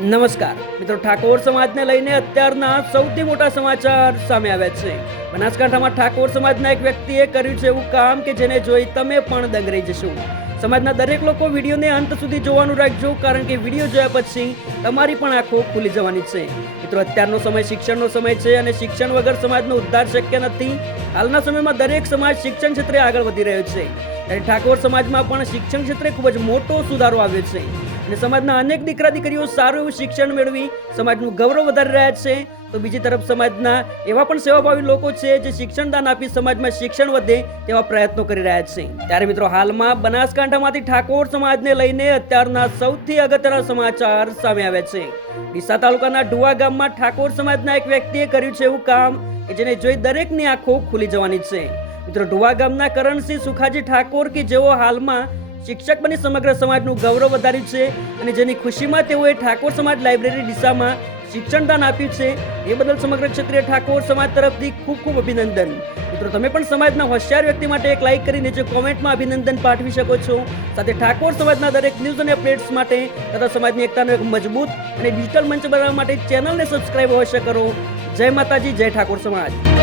નમસ્કાર મિત્રો, ઠાકોર સમાજને લઈને અત્યારના સૌથી મોટા સમાચાર સામે આવ્યા છે. બનાસકાંઠામાં ઠાકોર સમાજના એક વ્યક્તિએ કર્યું છે એવું કામ કે જેને જોઈ તમે પણ દંગ રહી જશો. સમાજના દરેક લોકો વિડીયોને અંત સુધી જોવાનું રાખજો, કારણ કે વિડીયો જોયા પછી તમારી પણ આંખો ખુલી જવાની છે. મિત્રો, અત્યારનો સમય શિક્ષણનો સમય છે અને શિક્ષણ વગર સમાજનો ઉદ્ધાર શક્ય નથી. હાલના સમયમાં દરેક સમાજ શિક્ષણ ક્ષેત્રે આગળ વધી રહ્યો છે, ત્યારે ઠાકોર સમાજમાં પણ શિક્ષણ ક્ષેત્રે ખૂબ જ મોટો સુધારો આવ્યો છે અને સમાજના અનેક દીકરા દીકરીઓ સારું એવું શિક્ષણ મેળવી સમાજનું ગૌરવ વધારી રહ્યા છે. તો બીજી તરફ સમાજના એવા પણ સેવાભાવી લોકો છે જે શિક્ષણ દાન આપી સમાજમાં શિક્ષણ વધે તેવા પ્રયત્નો કરી રહ્યા છે. ત્યારે મિત્રો, હાલમાં બનાસકાંઠામાંથી ઠાકોર સમાજને લઈને અત્યારના સૌથી અગત્યના સમાચાર સામે આવ્યા છે. ડીસા તાલુકાના ઢુવા ગામમાં ઠાકોર સમાજના એક વ્યક્તિએ કર્યું છે એવું કામ કે જેને જોઈ દરેકની આંખો ખુલી જવાની છે. મિત્રો, ઢુવા ગામના કરણસિંહ સુખાજી ઠાકોર કે જેઓ હાલમાં શિક્ષક બની સમગ્ર સમાજનું ગૌરવ વધાર્યું છે અને જેની ખુશીમાં તેઓએ ઠાકોર સમાજ લાઇબ્રેરી ડીસામાં શિક્ષણ દાન આપ્યું છે, એ બદલ સમગ્ર ક્ષત્રિય ઠાકોર સમાજ તરફથી ખૂબ ખૂબ અભિનંદન. મિત્રો, તમે પણ સમાજના હોશિયાર વ્યક્તિ માટે એક લાઇક કરી નીચે કોમેન્ટમાં અભિનંદન પાઠવી શકો છો. સાથે ઠાકોર સમાજના દરેક ન્યૂઝ અને અપડેટ્સ માટે તથા સમાજની એકતાનો એક મજબૂત અને ડિજિટલ મંચ બનાવવા માટે ચેનલને સબસ્ક્રાઇબ અવશ્ય કરો. જય માતાજી, જય ઠાકોર સમાજ.